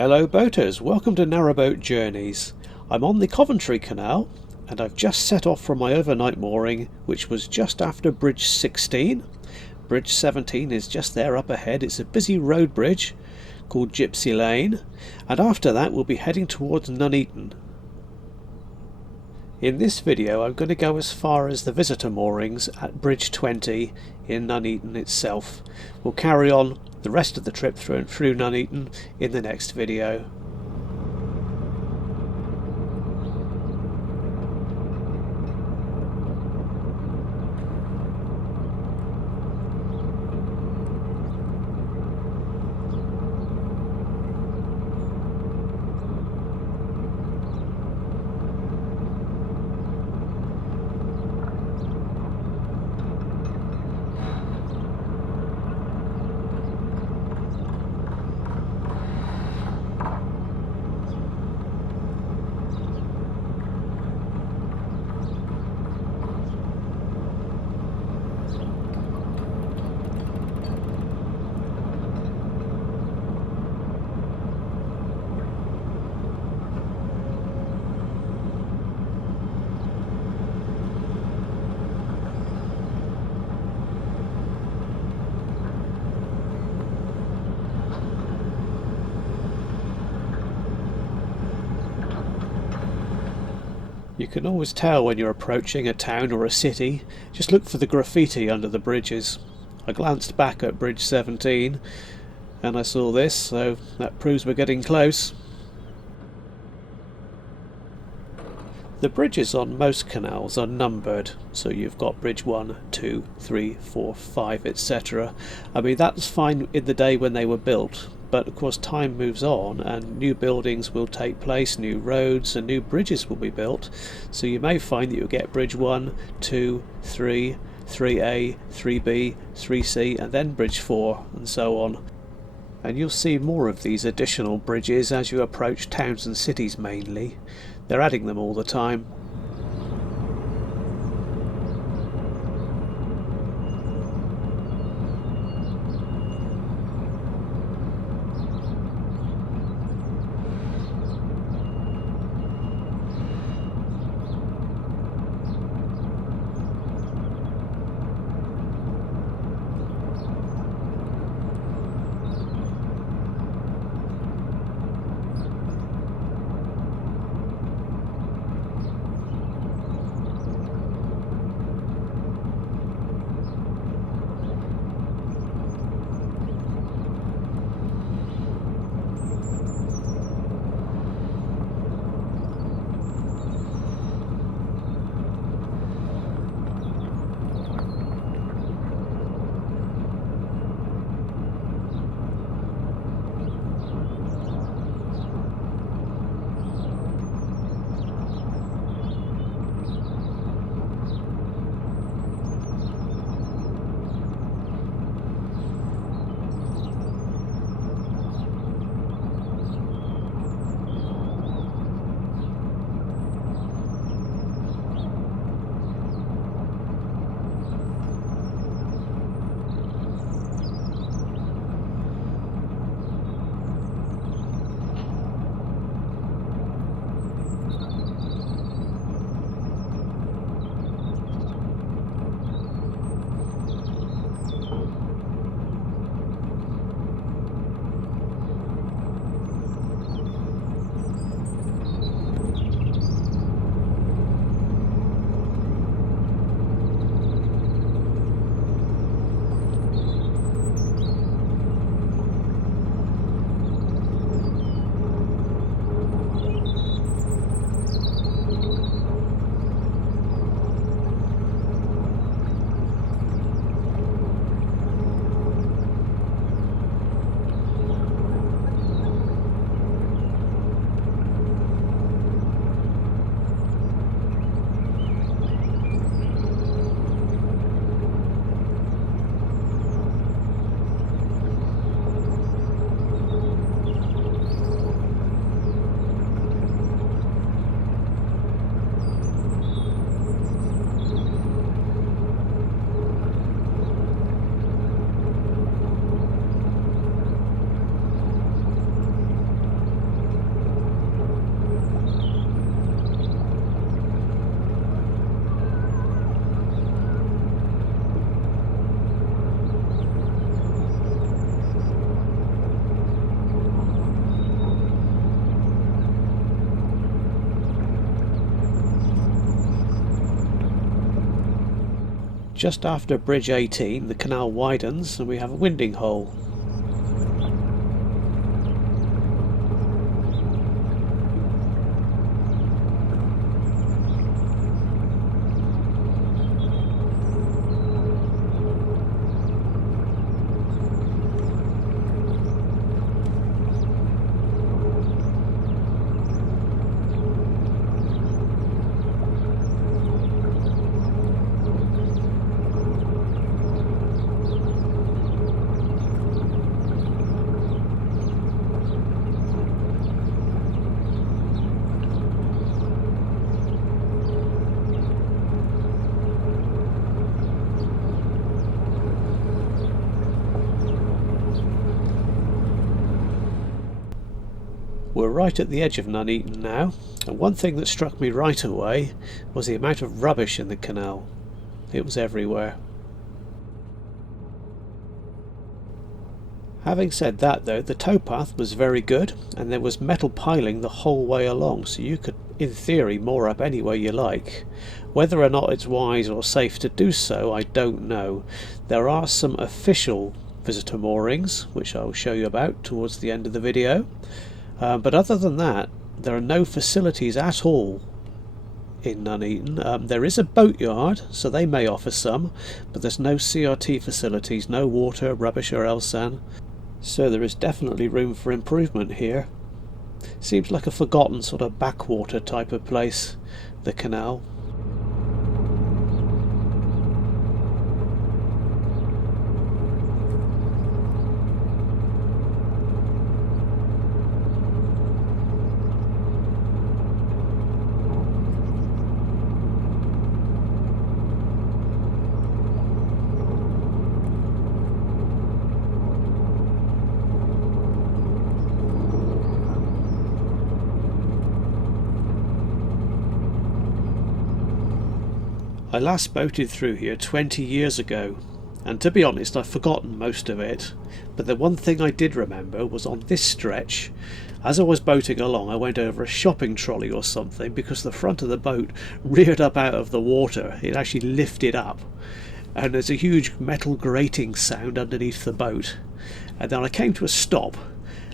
Hello boaters, welcome to Narrowboat Journeys. I'm on the Coventry Canal and I've just set off from my overnight mooring, which was just after Bridge 16. Bridge 17 is just there up ahead. It's a busy road bridge called Gypsy Lane, and after that we'll be heading towards Nuneaton. In this video I'm going to go as far as the visitor moorings at Bridge 20 in Nuneaton itself. We'll carry on the rest of the trip through Nuneaton in the next video. You can always tell when you're approaching a town or a city. Just look for the graffiti under the bridges. I glanced back at Bridge 17 and I saw this, so that proves we're getting close. The bridges on most canals are numbered, so you've got bridge 1, 2, 3, 4, 5, etc. I mean, that's fine in the day when they were built, but of course time moves on and new buildings will take place, new roads and new bridges will be built, so you may find that you'll get bridge 1, 2, 3, 3A, 3B, 3C and then bridge 4 and so on. And you'll see more of these additional bridges as you approach towns and cities mainly. They're adding them all the time. Just after Bridge 18 the canal widens and we have a winding hole. We're right at the edge of Nuneaton now, and one thing that struck me right away was the amount of rubbish in the canal. It was everywhere. Having said that though, the towpath was very good and there was metal piling the whole way along, so you could in theory moor up any way you like. Whether or not it's wise or safe to do so, I don't know. There are some official visitor moorings, which I'll show you about towards the end of the video. But other than that, there are no facilities at all in Nuneaton. There is a boatyard, so they may offer some, but there's no CRT facilities, no water, rubbish or elsan. So there is definitely room for improvement here. Seems like a forgotten sort of backwater type of place, the canal. I last boated through here 20 years ago, and to be honest I've forgotten most of it, but the one thing I did remember was on this stretch, as I was boating along I went over a shopping trolley or something because the front of the boat reared up out of the water. It actually lifted up and there's a huge metal grating sound underneath the boat, and then I came to a stop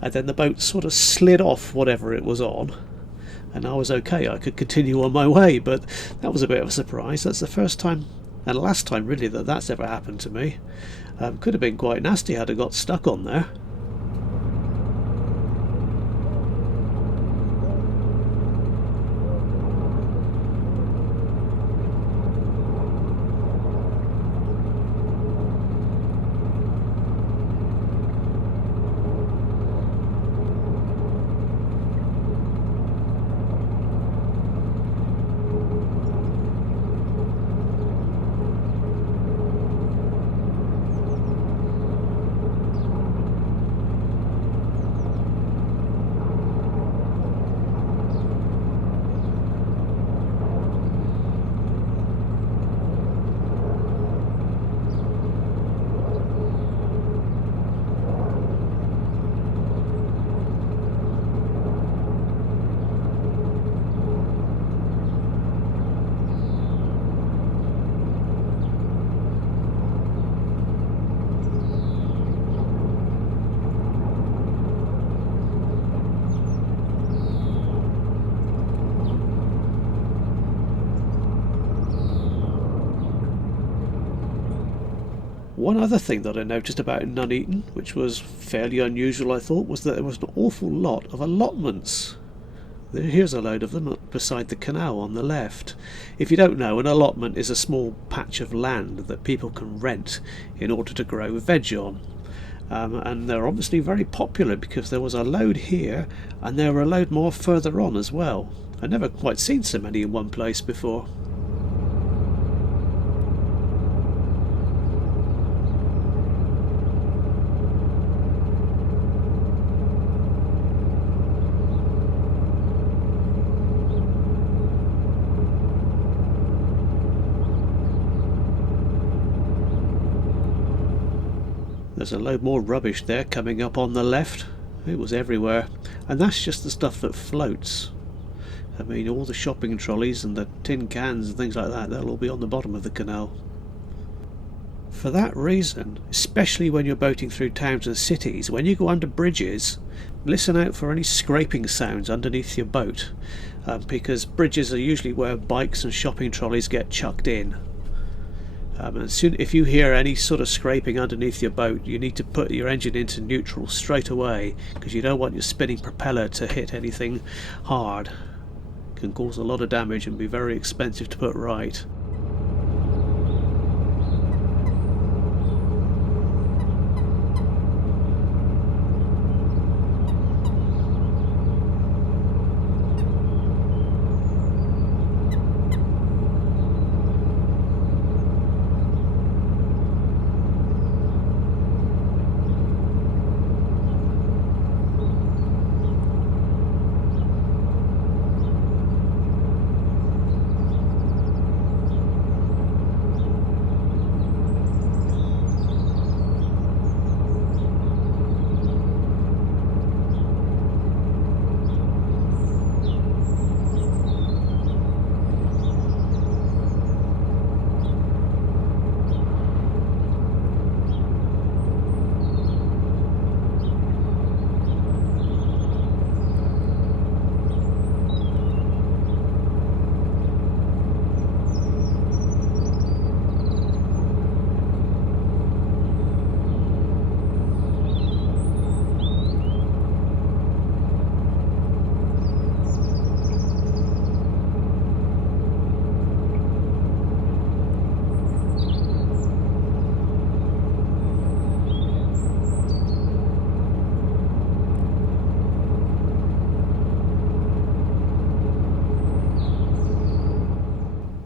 and then the boat sort of slid off whatever it was on. And I was okay, I could continue on my way, but that was a bit of a surprise. That's the first time and last time really that's ever happened to me. Could have been quite nasty had I got stuck on there. One other thing that I noticed about Nuneaton, which was fairly unusual I thought, was that there was an awful lot of allotments. Here's a load of them beside the canal on the left. If you don't know, an allotment is a small patch of land that people can rent in order to grow veg on. And they're obviously very popular because there was a load here and there were a load more further on as well. I've never quite seen so many in one place before. There's a load more rubbish there coming up on the left. It was everywhere, and that's just the stuff that floats. I mean, all the shopping trolleys and the tin cans and things like that, they'll all be on the bottom of the canal. For that reason, especially when you're boating through towns and cities, when you go under bridges, listen out for any scraping sounds underneath your boat, because bridges are usually where bikes and shopping trolleys get chucked in. And soon, if you hear any sort of scraping underneath your boat, you need to put your engine into neutral straight away, because you don't want your spinning propeller to hit anything hard. It can cause a lot of damage and be very expensive to put right.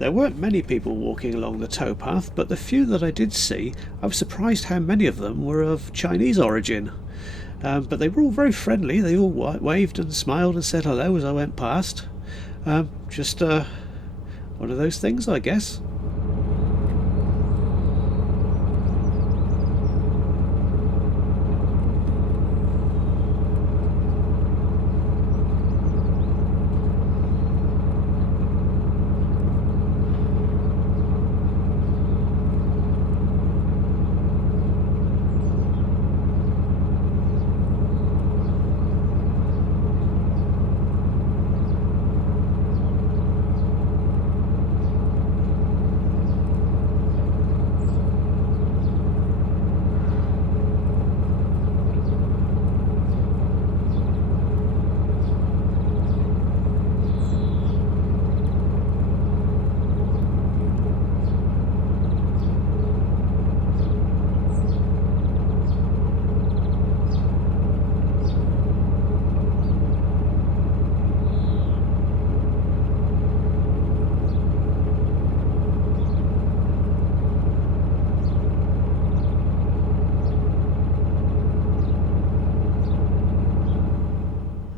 There weren't many people walking along the towpath, but the few that I did see, I was surprised how many of them were of Chinese origin. But they were all very friendly. They all waved and smiled and said hello as I went past. Just one of those things, I guess.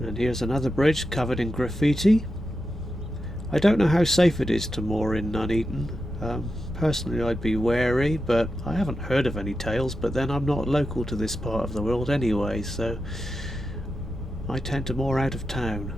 And here's another bridge covered in graffiti. I don't know how safe it is to moor in Nuneaton. Personally, I'd be wary, but I haven't heard of any tales. But then I'm not local to this part of the world anyway, so I tend to moor out of town.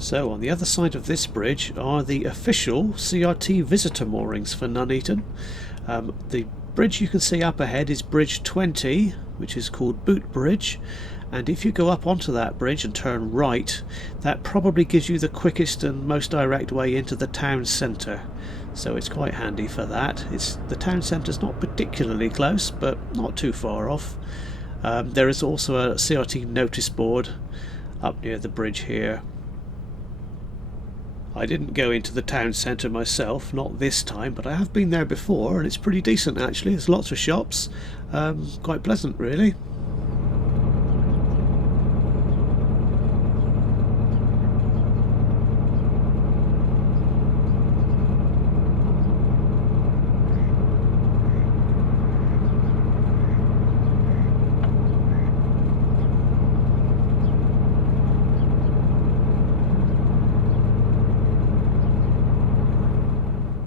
So on the other side of this bridge are the official CRT visitor moorings for Nuneaton. The bridge you can see up ahead is Bridge 20, which is called Boot Bridge, and if you go up onto that bridge and turn right, that probably gives you the quickest and most direct way into the town centre. So it's quite handy for that. The town centre's not particularly close, but not too far off. There is also a CRT notice board up near the bridge here. I didn't go into the town centre myself, not this time, but I have been there before and it's pretty decent actually. There's lots of shops, quite pleasant really.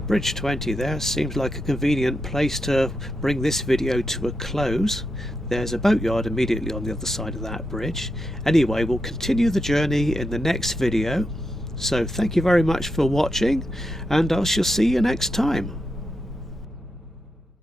Bridge 20 there seems like a convenient place to bring this video to a close. There's a boatyard immediately on the other side of that bridge. Anyway, we'll continue the journey in the next video. So thank you very much for watching, and I shall see you next time.